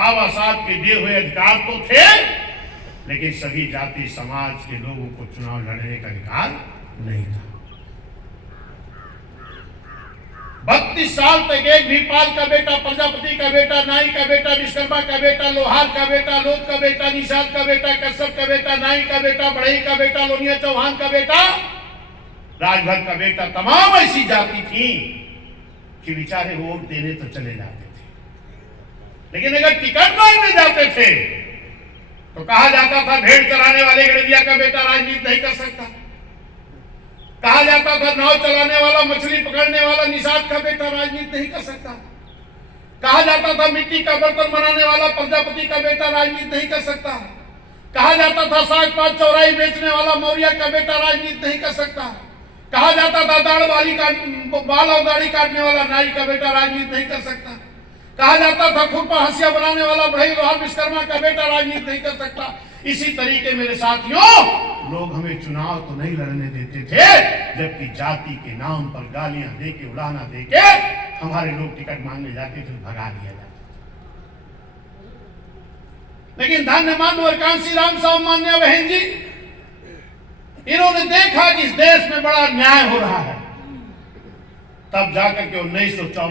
बाबा साहब के दिए हुए अधिकार तो थे, लेकिन सभी जाति समाज के लोगों को चुनाव लड़ने का अधिकार नहीं था। 32 साल तक एक भी पाल का बेटा, प्रजापति का बेटा, नाई का बेटा, विश्वकर्मा का बेटा, लोहार का बेटा, लोध का बेटा, निषाद का बेटा, कश्यप का बेटा, नाई का बेटा, बढ़ई का बेटा, लोनिया चौहान का बेटा, राजभर का बेटा, तमाम ऐसी जाति थी कि बेचारे वोट देने तो चले जाते थे, लेकिन अगर टिकट मांगने जाते थे तो कहा जाता था भेड़ चराने वाले गड़िया का बेटा राजनीति नहीं कर सकता। कहा जाता था नाव चलाने वाला, मछली पकड़ने वाला निषाद का बेटा राजनीति नहीं कर सकता। कहा जाता था मिट्टी का बर्तन बनाने वाला प्रजापति का बेटा राजनीति नहीं कर सकता। कहा जाता था साग पात चौराई बेचने वाला मौर्य का बेटा राजनीति नहीं कर सकता। कहा जाता था दाढ़ वाली का बाल और दाढ़ी काटने वाला नाई का बेटा राजनीति नहीं कर सकता। कहा जाता था खुरपा हंसिया बनाने वाला बढ़ई लोहार विश्वकर्मा का बेटा राजनीति नहीं कर सकता। इसी तरीके मेरे साथियों, लोग हमें चुनाव तो नहीं लड़ने देते थे, जबकि जाति के नाम पर गालियां देके, उड़ाना देके हमारे लोग टिकट मांगने जाते थे, भगा दिया जाता था। लेकिन धन्य मानवर कांसी राम साहब मान्य बहन जी, इन्होंने देखा कि इस देश में बड़ा न्याय हो रहा है, तब जाकर के 1984